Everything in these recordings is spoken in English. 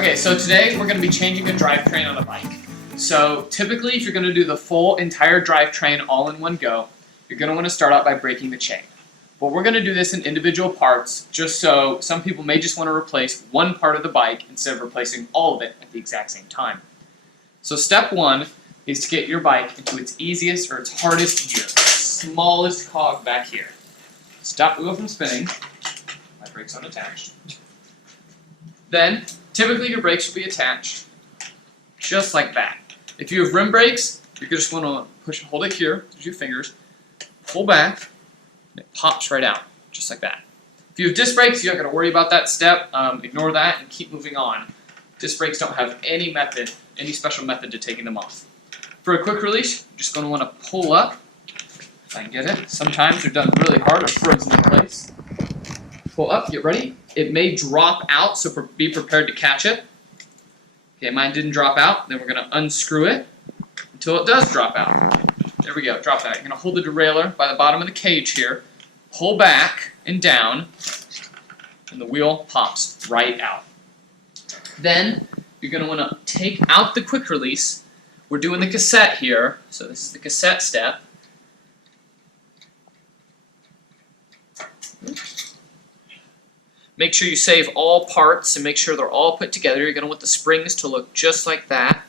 Okay, so today we're going to be changing a drivetrain on a bike. So typically if you're going to do the full entire drivetrain all in one go, you're going to want to start out by breaking the chain. But we're going to do this in individual parts just so some people may just want to replace one part of the bike instead of replacing all of it at the exact same time. So step one is to get your bike into its easiest or its hardest gear, smallest cog back here. Stop the wheel from spinning. My brake's unattached. Then, typically your brakes will be attached, just like that. If you have rim brakes, you're just going to hold it here, use your fingers, pull back, and it pops right out, just like that. If you have disc brakes, you're not going to worry about that step. Ignore that and keep moving on. Disc brakes don't have any special method to taking them off. For a quick release, you're just going to want to pull up, if I can get it. Sometimes they're done really hard or frozen in place. Pull up, get ready. It may drop out, so be prepared to catch it. Okay, mine didn't drop out. Then we're going to unscrew it until it does drop out. There we go, drop out. You're going to hold the derailleur by the bottom of the cage here, pull back and down, and the wheel pops right out. Then you're going to want to take out the quick release. We're doing the cassette here, so this is the cassette step. Make sure you save all parts and make sure they're all put together. You're going to want the springs to look just like that.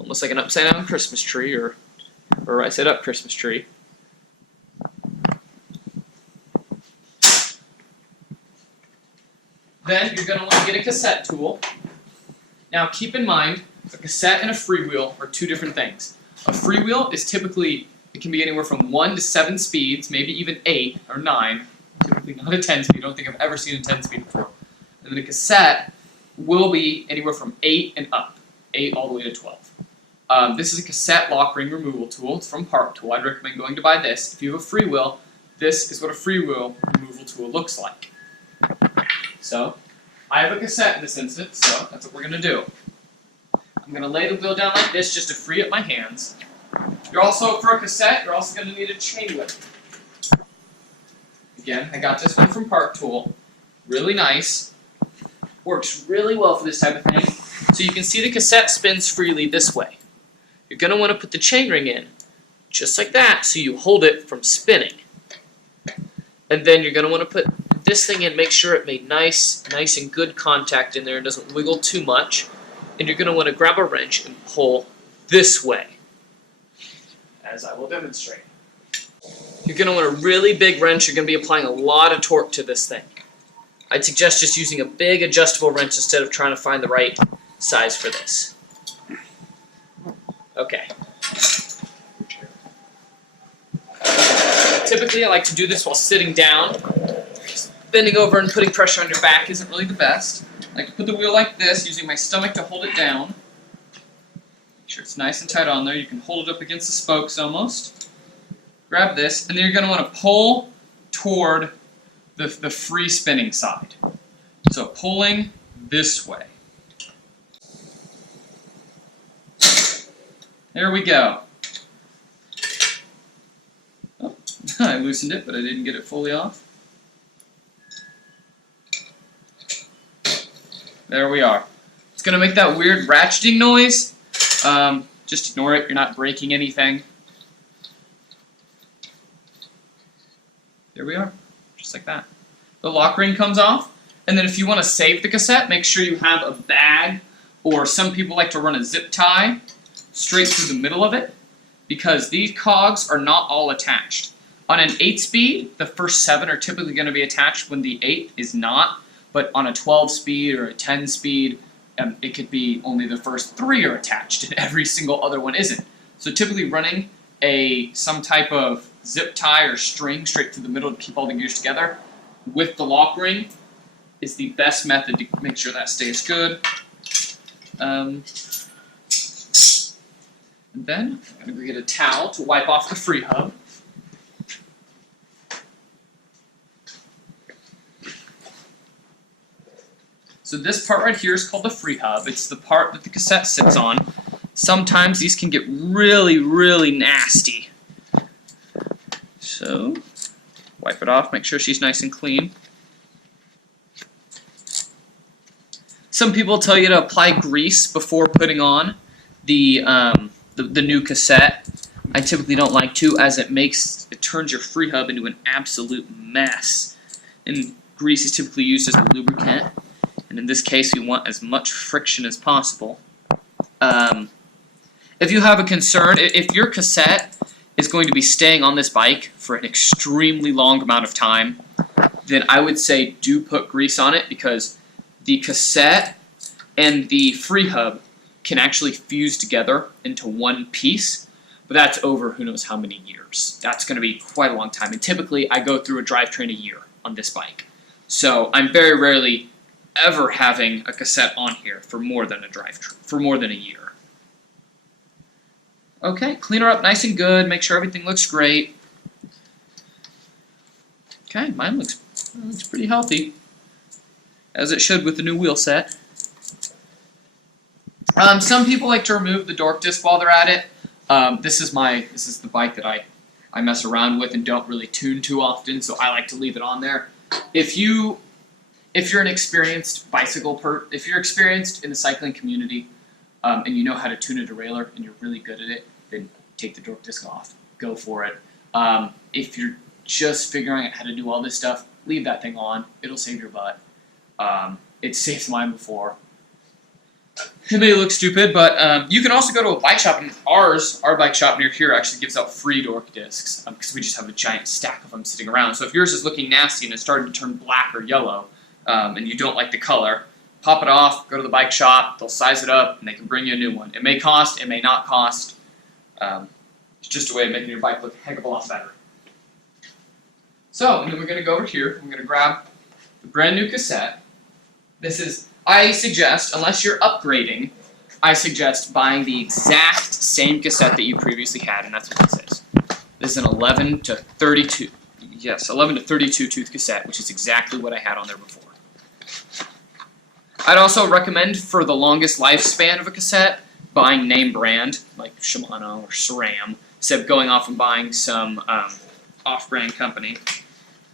Almost like an upside down Christmas tree or right side up Christmas tree. Then you're going to want to get a cassette tool. Now keep in mind, a cassette and a freewheel are two different things. A freewheel is typically, it can be anywhere from 1 to 7 speeds, maybe even 8 or 9. Typically not a 10 speed. I don't think I've ever seen a 10 speed before. And then a cassette will be anywhere from 8 and up. 8 all the way to 12. This is a cassette lock ring removal tool. It's from Park Tool. I'd recommend going to buy this. If you have a freewheel, this is what a freewheel removal tool looks like. So, I have a cassette in this instance, so that's what we're going to do. I'm going to lay the wheel down like this just to free up my hands. For a cassette, you're also going to need a chain whip. Again, I got this one from Park Tool. Really nice. Works really well for this type of thing. So you can see the cassette spins freely this way. You're going to want to put the chainring in, just like that, so you hold it from spinning. And then you're going to want to put this thing in, make sure it made nice and good contact in there and doesn't wiggle too much. And you're going to want to grab a wrench and pull this way, as I will demonstrate. You're going to want a really big wrench. You're going to be applying a lot of torque to this thing. I'd suggest just using a big adjustable wrench instead of trying to find the right size for this. Okay. Typically I like to do this while sitting down. Bending over and putting pressure on your back isn't really the best. I like to put the wheel like this, using my stomach to hold it down. Make sure it's nice and tight on there. You can hold it up against the spokes almost. Grab this, and then you're going to want to pull toward the free spinning side. So pulling this way. There we go. Oh, I loosened it, but I didn't get it fully off. There we are. It's going to make that weird ratcheting noise. Just ignore it. You're not breaking anything. There we are. Just like that. The lock ring comes off. And then if you want to save the cassette, make sure you have a bag, or some people like to run a zip tie straight through the middle of it, because these cogs are not all attached. On an 8-speed, the first 7 are typically going to be attached when the 8 is not. But on a 12-speed or a 10-speed, it could be only the first 3 are attached and every single other one isn't. So typically running some type of zip tie or string straight through the middle to keep all the gears together with the lock ring is the best method to make sure that stays good. And then I'm going to get a towel to wipe off the free hub. So this part right here is called the free hub. It's the part that the cassette sits on. Sometimes these can get really nasty. So wipe it off, make sure she's nice and clean. Some people tell you to apply grease before putting on the new cassette. I typically don't like to, as it turns your free hub into an absolute mess. And grease is typically used as a lubricant, and in this case we want as much friction as possible. If you have a concern, if your cassette is going to be staying on this bike for an extremely long amount of time, then I would say do put grease on it, because the cassette and the free hub can actually fuse together into one piece, but that's over who knows how many years. That's going to be quite a long time, and typically I go through a drivetrain a year on this bike. So I'm very rarely ever having a cassette on here for more than a year. Okay, clean her up nice and good, make sure everything looks great. Okay, mine looks pretty healthy, as it should with the new wheel set. Some people like to remove the dork disc while they're at it. This is the bike that I mess around with and don't really tune too often, so I like to leave it on there. If you're an experienced if you're experienced in the cycling community, and you know how to tune a derailleur and you're really good at it, then take the dork disc off. Go for it. If you're just figuring out how to do all this stuff, leave that thing on. It'll save your butt. It saved mine before. It may look stupid, but you can also go to a bike shop, and our bike shop near here actually gives out free dork discs, because we just have a giant stack of them sitting around. So if yours is looking nasty and it's starting to turn black or yellow, and you don't like the color, pop it off, go to the bike shop, they'll size it up, and they can bring you a new one. It may cost, it may not cost. It's just a way of making your bike look a heck of a lot better. So, and then we're going to go over here, we're going to grab the brand new cassette. I suggest, unless you're upgrading, I suggest buying the exact same cassette that you previously had, and that's what this is. This is an 11 to 32 tooth cassette, which is exactly what I had on there before. I'd also recommend, for the longest lifespan of a cassette, buying name brand, like Shimano or SRAM, instead of going off and buying some off-brand company.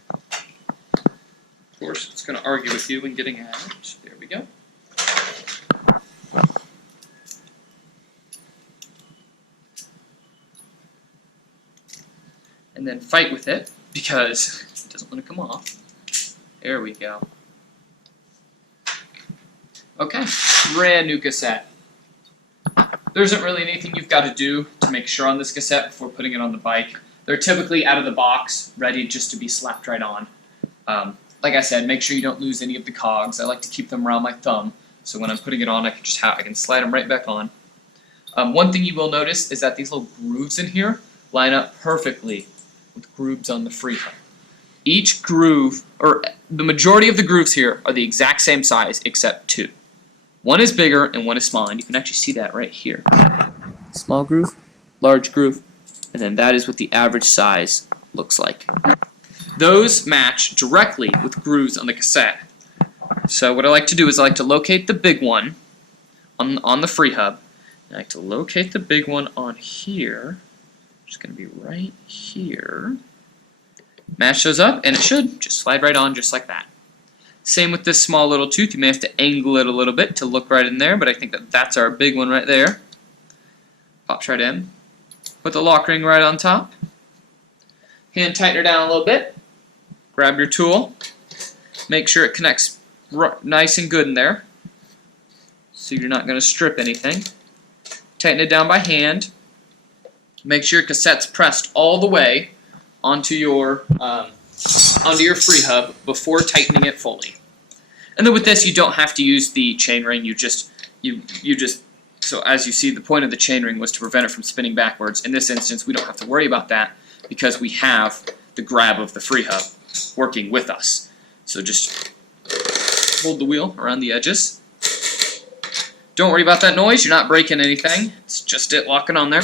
Of course, it's going to argue with you when getting out. There we go. And then fight with it, because it doesn't want to come off. There we go. Okay, brand new cassette. There isn't really anything you've got to do to make sure on this cassette before putting it on the bike. They're typically out of the box, ready just to be slapped right on. Like I said, make sure you don't lose any of the cogs. I like to keep them around my thumb, so when I'm putting it on, I can slide them right back on. One thing you will notice is that these little grooves in here line up perfectly with grooves on the free hub. Each groove, or the majority of the grooves here, are the exact same size except two. One is bigger and one is small, and you can actually see that right here. Small groove, large groove, and then that is what the average size looks like. Those match directly with grooves on the cassette. So what I like to do is I like to locate the big one on the free hub. I like to locate the big one on here, which is going to be right here. Match those up, and it should just slide right on just like that. Same with this small little tooth. You may have to angle it a little bit to look right in there, but I think that's our big one right there. Pops right in. Put the lock ring right on top. Hand tighten her down a little bit. Grab your tool. Make sure it connects nice and good in there, so you're not going to strip anything. Tighten it down by hand. Make sure your cassette's pressed all the way onto your free hub before tightening it fully. And then with this, you don't have to use the chain ring. So as you see, the point of the chain ring was to prevent it from spinning backwards. In this instance, we don't have to worry about that because we have the grab of the free hub working with us. So just hold the wheel around the edges. Don't worry about that noise. You're not breaking anything. It's just it locking on there.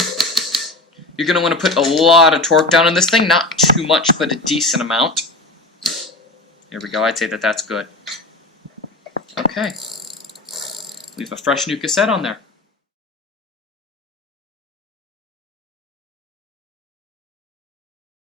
You're going to want to put a lot of torque down on this thing. Not too much, but a decent amount. There we go. I'd say that's good. Okay. We have a fresh new cassette on there.